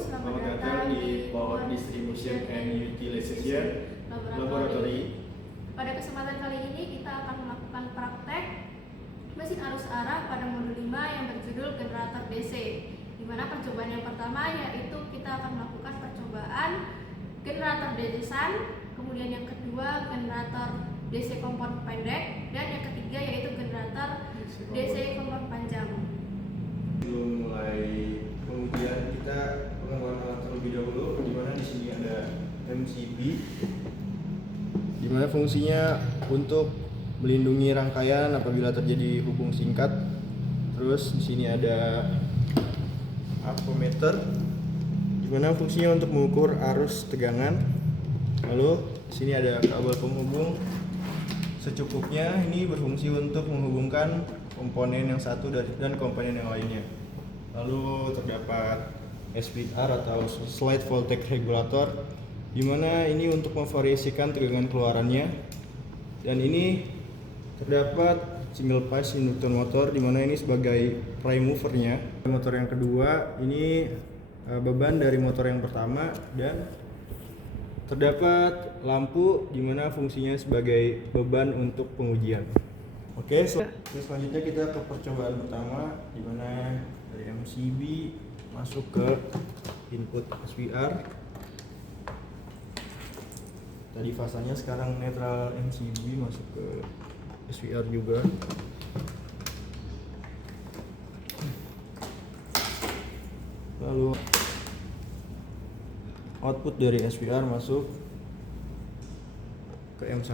selamat datang di Power Distribution and Utilization Laboratory. Pada kesempatan kali ini kita akan melakukan praktek mesin arus arah pada modul 5 yang berjudul generator DC. Di mana percobaan yang pertama yaitu kita akan melakukan percobaan generator DC shunt, kemudian yang kedua generator DC kompon pendek, dan yang ketiga yaitu generator DC kompon panjang. Sebelum mulai pengujian, kita pengembangan alat terlebih dahulu, di mana di sini ada MCB, di mana fungsinya untuk melindungi rangkaian apabila terjadi hubung singkat. Terus di sini ada ampermeter, di mana fungsinya untuk mengukur arus tegangan. Lalu di sini ada kabel penghubung secukupnya, ini berfungsi untuk menghubungkan komponen yang satu dan komponen yang lainnya. Lalu terdapat SVR atau Slide Voltage Regulator, di mana ini untuk memvariasikan tegangan keluarannya. Dan ini terdapat single phase inductor motor, di mana ini sebagai prime movernya. Motor yang kedua ini beban dari motor yang pertama, dan terdapat lampu di mana fungsinya sebagai beban untuk pengujian. Oke, selanjutnya kita ke percobaan pertama, di mana dari MCB masuk ke input SVR. Tadi fasanya, sekarang netral MCB masuk ke SVR juga. Lalu output dari SVR masuk ke M1.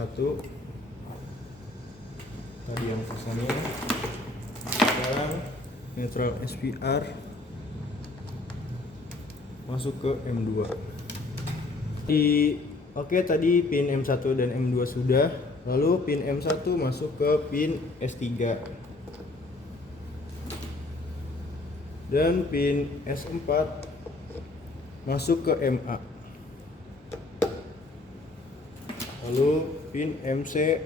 Tadi yang fasanya. Sekarang netral SVR masuk ke M2. Oke, tadi pin M1 dan M2 sudah. Lalu pin M1 masuk ke pin S3. Dan pin S4 masuk ke MA. Lalu pin MC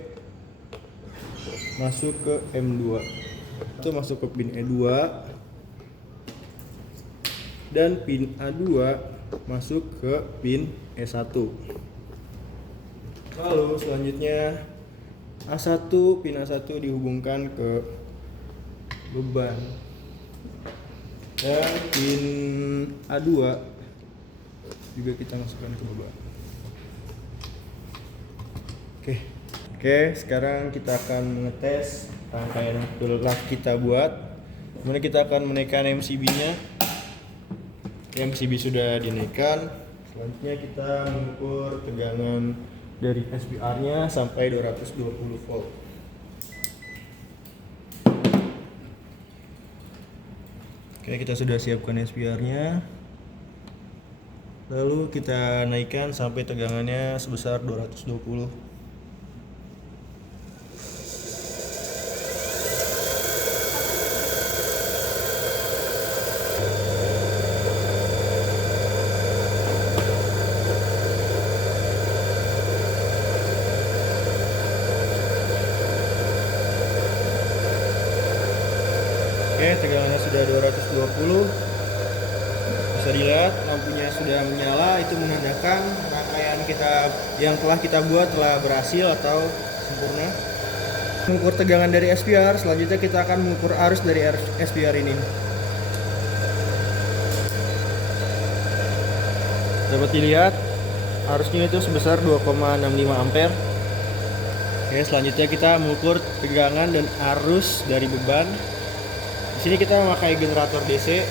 masuk ke M2. Itu masuk ke pin E2. Dan pin A2 masuk ke pin E1. Lalu selanjutnya A1, pin A1 dihubungkan ke beban. Dan pin A2 juga kita masukkan ke beban. Oke, sekarang kita akan mengetes rangkaian yang telah kita buat. Kemudian kita akan menaikkan MCB-nya. MCB sudah dinaikkan. Selanjutnya kita mengukur tegangan dari SVR-nya sampai 220 volt. Oke, kita sudah siapkan SVR-nya. Lalu kita naikkan sampai tegangannya sebesar 220. Oke, tegangannya sudah 220. Bisa dilihat lampunya sudah menyala, itu menandakan rangkaian kita yang telah kita buat telah berhasil atau sempurna. Mengukur tegangan dari SVR, selanjutnya kita akan mengukur arus dari SVR ini. Dapat dilihat arusnya itu sebesar 2,65 ampere. Oke, selanjutnya kita mengukur tegangan dan arus dari beban. Di sini kita memakai generator DC.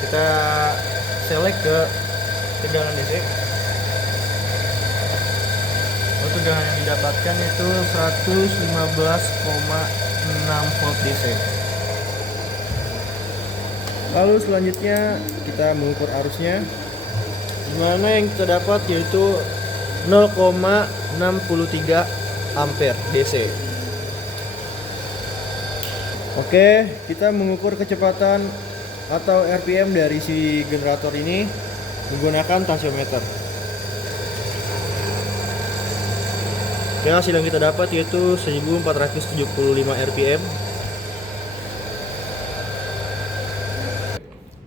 Kita select ke tegangan DC. Tegangan yang didapatkan itu 115,6 volt DC. Lalu selanjutnya kita mengukur arusnya, dimana yang kita dapat yaitu 0,63 ampere DC. Oke, kita mengukur kecepatan atau RPM dari si generator ini menggunakan tensiometer. Ya, hasil yang kita dapat yaitu 1475 RPM.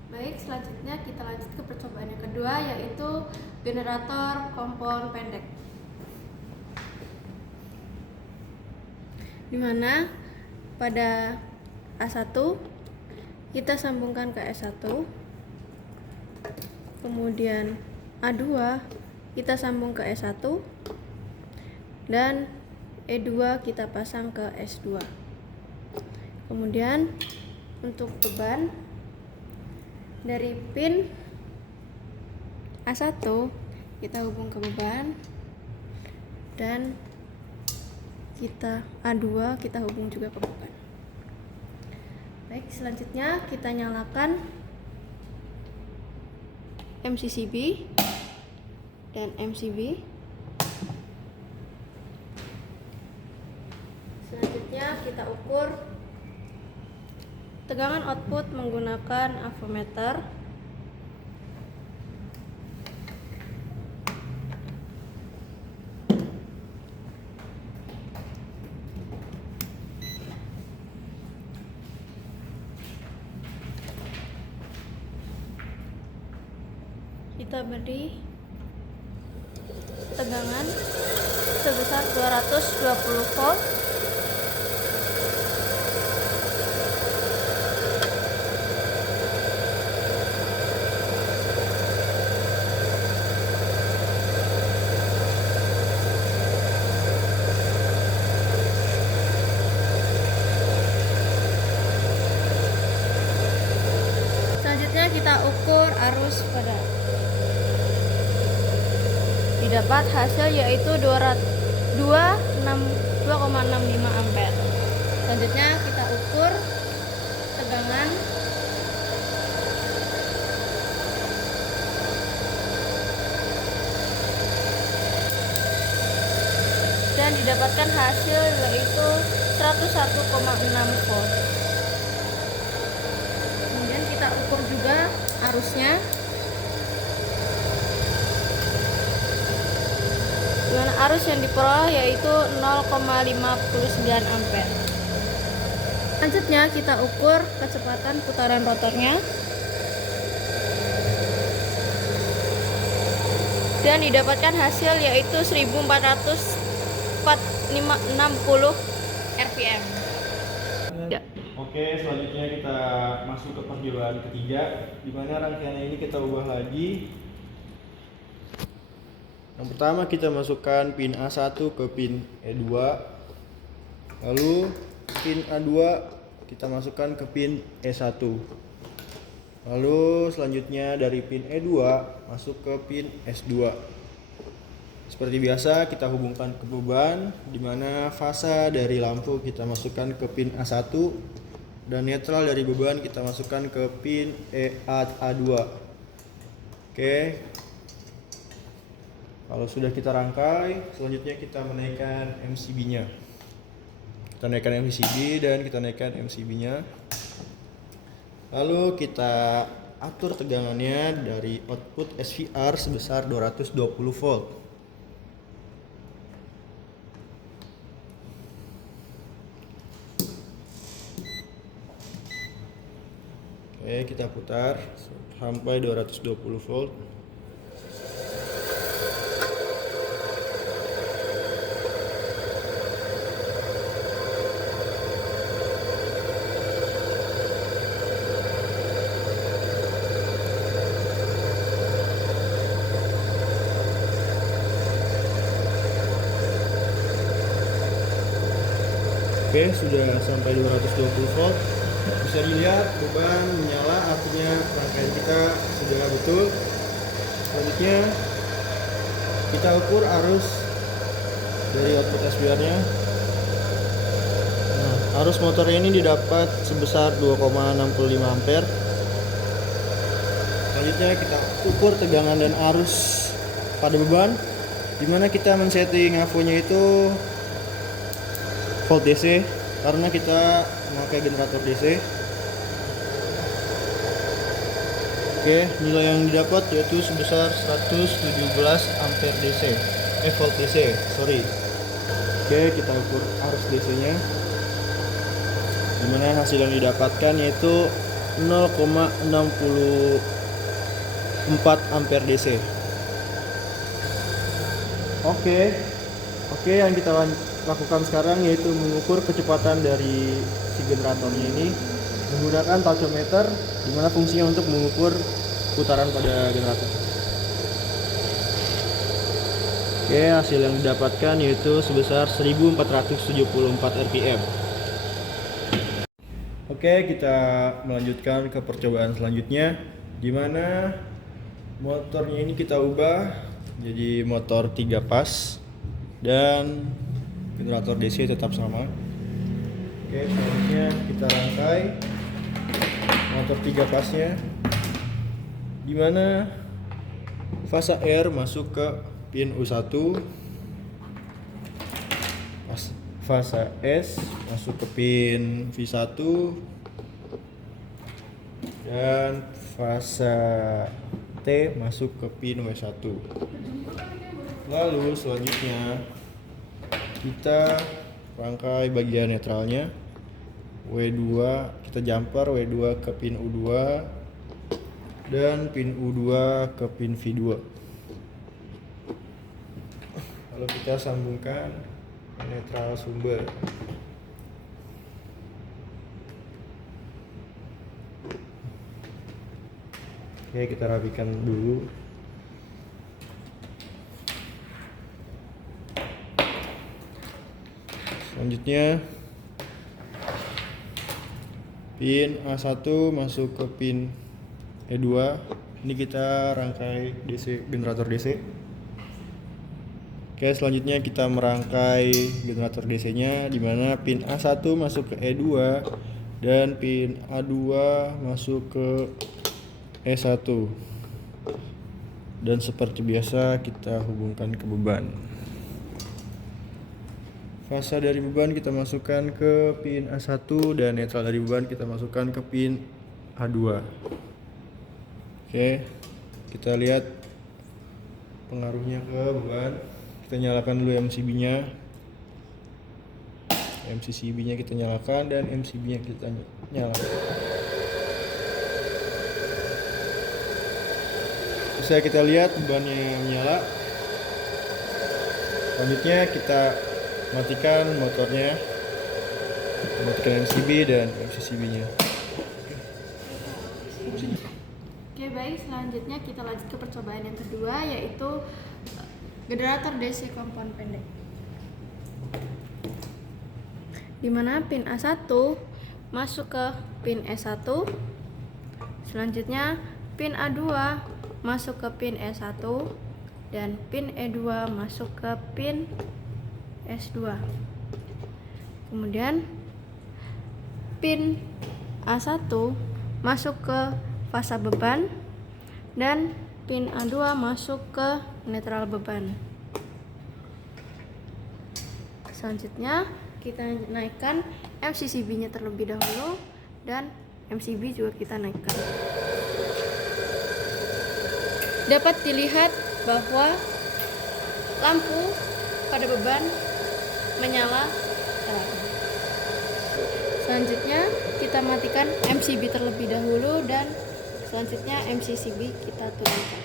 Baik, selanjutnya kita lanjut ke percobaan yang kedua. yaitu generator kompon pendek. Dimana pada A1 kita sambungkan ke S1, kemudian A2 kita sambung ke S1, dan E2 kita pasang ke S2. Kemudian untuk beban dari pin A1 kita hubung ke beban, dan A2 kita hubung juga ke beban. Baik, selanjutnya kita nyalakan MCCB dan MCB. Selanjutnya kita ukur tegangan output menggunakan avometer. Kita beri tegangan sebesar 220 volt. Selanjutnya kita ukur arus pada. Didapat hasil yaitu 2,65 ampere. Selanjutnya kita ukur tegangan dan didapatkan hasil yaitu 101,6 volt. Kemudian kita ukur juga arusnya, dengan arus yang diperoleh yaitu 0,59 ampere. Selanjutnya kita ukur kecepatan putaran rotornya, dan didapatkan hasil yaitu 1460 rpm. Oke, selanjutnya kita masuk ke percobaan ketiga, di mana rangkaian ini kita ubah lagi. Yang pertama kita masukkan pin A1 ke pin E2, lalu pin A2 kita masukkan ke pin E1, lalu selanjutnya dari pin E2 masuk ke pin S2. Seperti biasa kita hubungkan ke beban, di mana fasa dari lampu kita masukkan ke pin A1 dan netral dari beban kita masukkan ke pin A2. Oke. Kalau sudah kita rangkai, selanjutnya kita menaikkan MCB-nya. Kita naikkan MCB dan kita naikkan MCB-nya. Lalu kita atur tegangannya dari output SVR sebesar 220 volt. Oke, kita putar sampai 220 volt. Oke, sudah sampai 220 volt. Bisa dilihat beban menyala, artinya rangkaian kita sudah betul. Selanjutnya kita ukur arus dari output SVR-nya. Nah, arus motor ini didapat sebesar 2,65 ampere. Selanjutnya kita ukur tegangan dan arus pada beban, dimana kita men-setting avonya itu volt DC karena kita memakai generator DC. Oke, nilai yang didapat yaitu sebesar 117 ampere DC, volt DC, sorry. Oke, kita ukur arus DC-nya, dimana hasil yang didapatkan yaitu 0,65 4 ampere DC. Oke, yang kita lakukan sekarang yaitu mengukur kecepatan dari si generatornya ini menggunakan tachometer, di mana fungsinya untuk mengukur putaran pada generator. Oke, hasil yang didapatkan yaitu sebesar 1474 rpm. Oke, kita melanjutkan ke percobaan selanjutnya, di mana motornya ini kita ubah jadi motor 3 pas dan generator DC tetap sama. Oke, selanjutnya kita rangkai motor 3 pasnya, di mana fasa R masuk ke pin U1, fasa S masuk ke pin V1, dan fasa T masuk ke pin W1. Lalu selanjutnya kita rangkai bagian netralnya, W2 kita jumper W2 ke pin U2 dan pin U2 ke pin V2. Lalu kita sambungkan netral sumber. Oke, kita rapikan dulu. Selanjutnya pin A1 masuk ke pin E2. Ini kita rangkai DC, generator DC. Oke, selanjutnya kita merangkai generator DC-nya, di mana pin A1 masuk ke E2 dan pin A2 masuk ke E1. Dan seperti biasa kita hubungkan ke beban. Fasa dari beban kita masukkan ke pin A1 dan netral dari beban kita masukkan ke pin A2. Oke, kita lihat pengaruhnya ke beban. Kita nyalakan dulu MCB-nya. MCCB-nya kita nyalakan dan MCB-nya kita nyalakan. Bisa kita lihat bebannya menyala. Selanjutnya kita matikan motornya, matikan MCB dan MCCB-nya. Oke, baik, selanjutnya kita lanjut ke percobaan yang kedua, yaitu generator DC kompon pendek, di mana pin A1 masuk ke pin S1, selanjutnya pin A2 masuk ke pin S1 dan pin E2 masuk ke pin S2. Kemudian pin A1 masuk ke fasa beban dan pin A2 masuk ke netral beban. Selanjutnya kita naikkan MCCB-nya terlebih dahulu dan MCB juga kita naikkan. Dapat dilihat bahwa lampu pada beban menyala terang. Selanjutnya kita matikan MCB terlebih dahulu dan selanjutnya MCCB kita turunkan.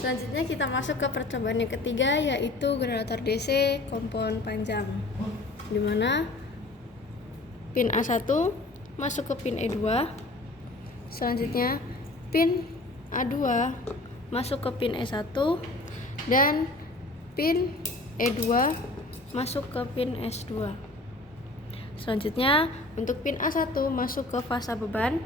Selanjutnya kita masuk ke percobaan yang ketiga, yaitu generator DC kompon panjang, di mana pin A1 masuk ke pin E2, selanjutnya pin A2 masuk ke pin E1 dan pin E2 masuk ke pin S2. Selanjutnya untuk pin A1 masuk ke fasa beban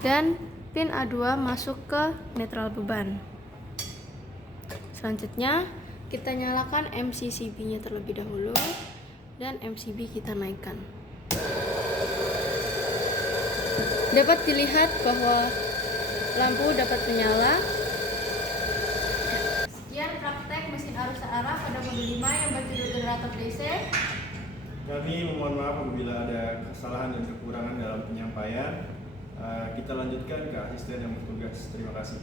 dan pin A2 masuk ke netral beban. Selanjutnya kita nyalakan MCCB-nya terlebih dahulu dan MCB kita naikkan. Dapat dilihat bahwa lampu dapat menyala. Sekian praktek mesin arus searah pada modul 5 yang berjudul generator DC. Kami memohon maaf apabila ada kesalahan dan kekurangan dalam penyampaian. Kita lanjutkan ke asisten yang bertugas. Terima kasih.